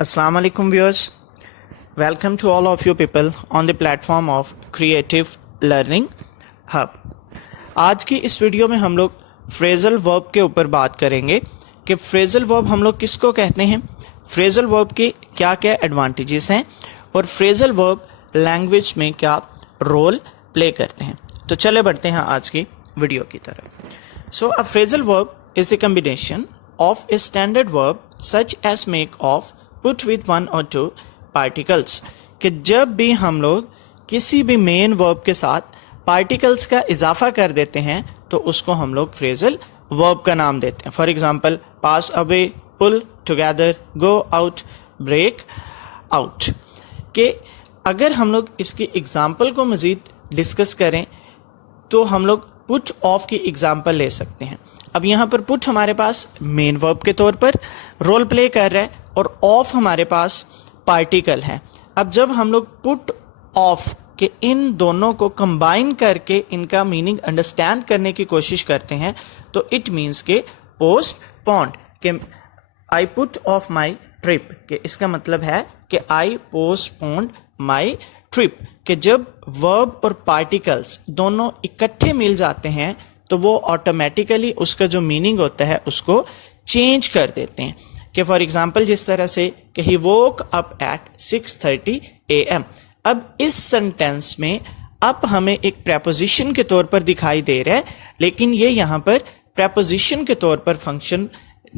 Assalamu alaikum viewers. Welcome to all of you people on the platform of Creative Learning Hub. आज की इस video में हम लोग फ्रेजल वर्ब के ऊपर बात करेंगे कि फ्रेजल वर्ब हम लोग किसको कहते हैं, फ्रेजल वर्ब के क्या क्या एडवांटेजेस हैं और फ्रेजल वर्ब लैंग्वेज में क्या रोल प्ले करते हैं। तो चले बढ़ते हैं आज की वीडियो की तरफ। So a phrasal verb is a combination of a standard verb such as make of put with one or two particles, कि जब भी हम लोग किसी भी मेन वर्ब के साथ पार्टिकल्स का इजाफा कर देते हैं तो उसको हम लोग फ्रेजल वर्ब का नाम देते हैं। For example pass away, pull together, go out, break out. के अगर हम लोग इसकी एग्जांपल को मज़ीद डिस्कस करें तो हम लोग पुट ऑफ की एग्जांपल ले सकते हैं। अब यहाँ पर पुट हमारे पास मेन वर्ब के तौर पर रोल प्ले कर रहा है और ऑफ हमारे पास पार्टिकल है। अब जब हम लोग पुट ऑफ के इन दोनों को कंबाइन करके इनका मीनिंग अंडरस्टैंड करने की कोशिश करते हैं तो इट मीन्स के पोस्टपोन्ड, के I put of my trip, के इसका मतलब है कि आई पोस्टपोन्ड माई ट्रिप, कि जब वर्ब और पार्टिकल्स दोनों इकट्ठे मिल जाते हैं तो वो ऑटोमेटिकली उसका जो मीनिंग होता है उसको चेंज कर देते हैं। कि फॉर एग्जांपल जिस तरह से कि ही वोक अप एट 6:30 AM। अब इस सेंटेंस में अप हमें एक प्रेपोजिशन के तौर पर दिखाई दे रहा है, लेकिन ये यहाँ पर प्रेपोजिशन के तौर पर फंक्शन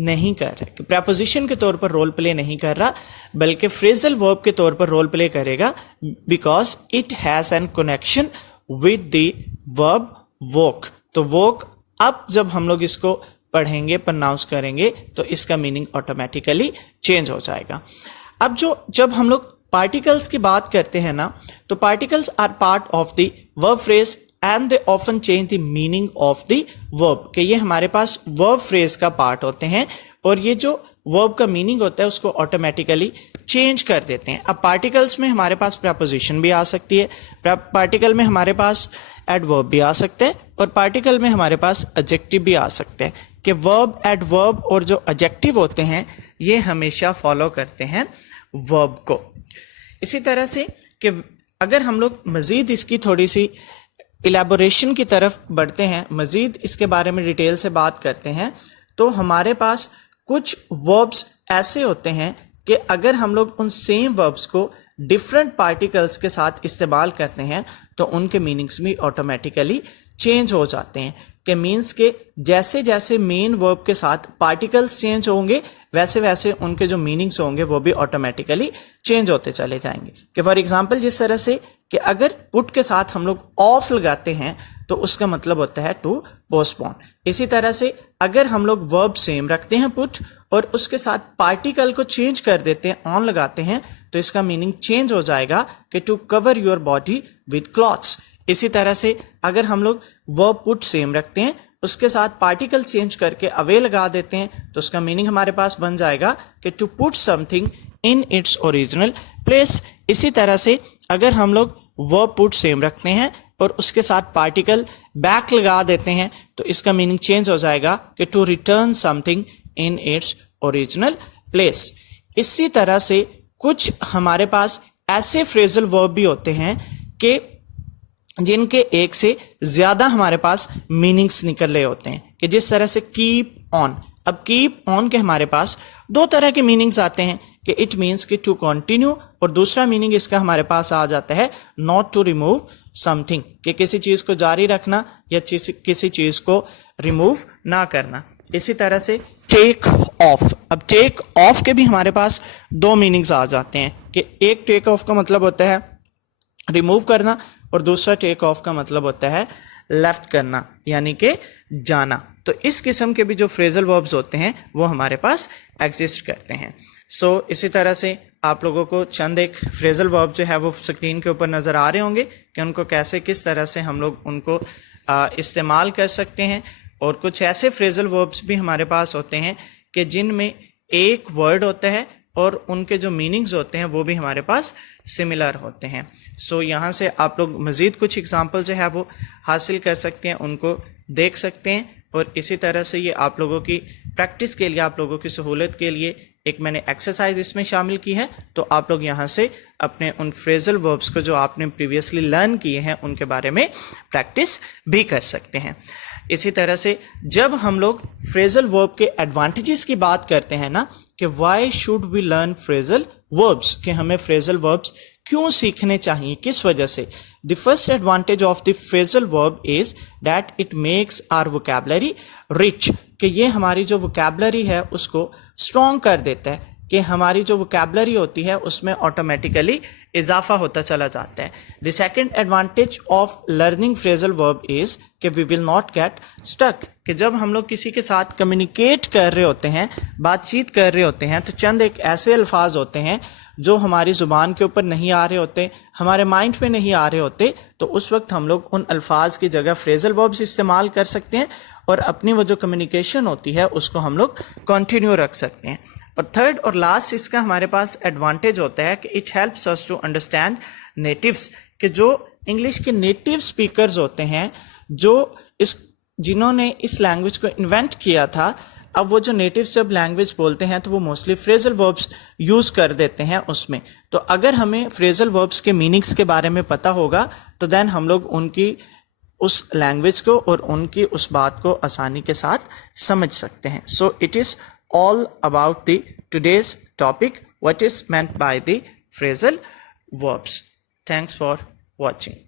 नहीं कर रहा है, प्रेपोजिशन के तौर पर रोल प्ले नहीं कर रहा, बल्कि फ्रेजल वर्ब के तौर पर रोल प्ले करेगा, because it has an connection with the verb woke. तो वोक अब जब हम लोग इसको पढ़ेंगे, प्रोनाउंस करेंगे तो इसका मीनिंग ऑटोमेटिकली चेंज हो जाएगा। अब जब हम लोग पार्टिकल्स की बात करते हैं ना, तो particles are part of the verb phrase and they often change the meaning of the verb, कि ये हमारे पास वर्ब फ्रेज का पार्ट होते हैं और ये जो वर्ब का मीनिंग होता है उसको ऑटोमेटिकली चेंज कर देते हैं। अब पार्टिकल्स में हमारे पास प्रेपोजिशन भी आ सकती है, पार्टिकल में हमारे पास एडवर्ब भी आ सकते हैं और पार्टिकल में हमारे पास एडजेक्टिव भी आ सकते हैं, कि वर्ब, एडवर्ब और जो एडजेक्टिव होते हैं ये हमेशा फॉलो करते हैं वर्ब को। इसी तरह से कि अगर हम लोग मजीद इसकी थोड़ी सी इलेबोरेशन की तरफ बढ़ते हैं, मजीद इसके बारे में डिटेल से बात करते हैं, तो हमारे पास कुछ वर्ब्स ऐसे होते हैं कि अगर हम लोग उन सेम वर्ब्स को डिफरेंट पार्टिकल्स के साथ इस्तेमाल करते हैं तो उनके मीनिंग्स भी ऑटोमेटिकली चेंज हो जाते हैं। कि मीन्स के जैसे जैसे मेन वर्ब के साथ पार्टिकल्स चेंज होंगे वैसे वैसे उनके जो मीनिंग्स होंगे वो भी ऑटोमेटिकली चेंज होते चले जाएंगे। कि फॉर एग्जांपल जिस तरह से कि अगर पुट के साथ हम लोग ऑफ लगाते हैं तो उसका मतलब होता है टू पोस्टपोन। इसी तरह से अगर हम लोग वर्ब सेम रखते हैं पुट और उसके साथ पार्टिकल को चेंज कर देते हैं, ऑन लगाते हैं, तो इसका मीनिंग चेंज हो जाएगा कि to cover your body with clothes. इसी तरह से अगर हम लोग वर्ब पुट सेम रखते हैं उसके साथ पार्टिकल चेंज करके अवे लगा देते हैं तो उसका मीनिंग हमारे पास बन जाएगा कि to put something in its original place. इसी तरह से अगर हम लोग वर्ब पुट सेम रखते हैं और उसके साथ पार्टिकल बैक लगा देते हैं तो इसका मीनिंग चेंज हो जाएगा कि to return something in its original place. इसी तरह से कुछ हमारे पास ऐसे फ्रेजल वर्ब भी होते हैं कि जिनके एक से ज्यादा हमारे पास मीनिंग्स निकल रहे होते हैं, कि जिस तरह से कीप ऑन। अब कीप ऑन के हमारे पास दो तरह के मीनिंग्स आते हैं, कि इट मीन्स कि टू कंटिन्यू, और दूसरा मीनिंग इसका हमारे पास आ जाता है नॉट टू रिमूव समथिंग, कि किसी चीज को जारी रखना या किसी चीज को रिमूव ना करना। इसी तरह से टेक ऑफ। अब टेक ऑफ के भी हमारे पास दो मीनिंग्स आ जाते हैं, कि एक टेक ऑफ का मतलब होता है रिमूव करना और दूसरा टेक ऑफ का मतलब होता है लेफ्ट करना, यानी कि जाना। तो इस किस्म के भी जो फ्रेजल वर्ब्स होते हैं वो हमारे पास एग्जिस्ट करते हैं। सो इसी तरह से आप लोगों को चंद एक फ्रेजल वर्ब जो है वो स्क्रीन के ऊपर नज़र आ रहे होंगे कि उनको कैसे किस तरह से हम लोग उनको इस्तेमाल कर सकते हैं। और कुछ ऐसे फ्रेजल वर्ब्स भी हमारे पास होते हैं कि जिनमें एक वर्ड होता है और उनके जो मीनिंग्स होते हैं वो भी हमारे पास सिमिलर होते हैं। सो यहाँ से आप लोग मज़ीद कुछ एग्जांपल जो है वो हासिल कर सकते हैं, उनको देख सकते हैं और इसी तरह से ये आप लोगों की प्रैक्टिस के लिए, आप लोगों की सहूलत के लिए एक मैंने एक्सरसाइज इसमें शामिल की है, तो आप लोग यहाँ से अपने उन फ्रेजल वर्ब्स को जो आपने प्रीवियसली लर्न किए हैं उनके बारे में प्रैक्टिस भी कर सकते हैं। इसी तरह से जब हम लोग फ्रेजल वर्ब के एडवांटेजेस की बात करते हैं ना, कि why should we learn phrasal verbs, कि हमें फ्रेजल वर्ब्स क्यों सीखने चाहिए, किस वजह से। The first advantage of the phrasal verb is that it makes our vocabulary rich, कि ये हमारी जो वोकैबुलरी है उसको स्ट्रॉन्ग कर देता है, कि हमारी जो वोकैबुलरी होती है उसमें ऑटोमेटिकली इजाफा होता चला जाता है। The second advantage of learning phrasal verb is कि we will not get stuck, कि जब हम लोग किसी के साथ कम्युनिकेट कर रहे होते हैं, बातचीत कर रहे होते हैं, तो चंद एक ऐसे अल्फाज होते हैं जो हमारी ज़ुबान के ऊपर नहीं आ रहे होते, हमारे माइंड में नहीं आ रहे होते, तो उस वक्त हम लोग उन अल्फाज की जगह फ्रेजल वर्ब्स इस्तेमाल कर सकते हैं और अपनी वो जो कम्युनिकेशन होती है उसको हम लोग कंटिन्यू रख सकते हैं। और थर्ड और लास्ट इसका हमारे पास एडवांटेज होता है कि it helps us to understand natives, कि जो इंग्लिश के नेटिव स्पीकर्स होते हैं, जिन्होंने इस लैंग्वेज को इन्वेंट किया था, अब वो जो नेटिव जब लैंग्वेज बोलते हैं तो वो मोस्टली फ्रेजल वर्ब्स यूज कर देते हैं उसमें। तो अगर हमें फ्रेजल वर्ब्स के मीनिंग्स के बारे में पता होगा तो देन हम लोग उनकी उस लैंग्वेज को और उनकी उस बात को आसानी के साथ समझ सकते हैं। So it is all about the today's topic, what is meant by the phrasal verbs. Thanks for watching.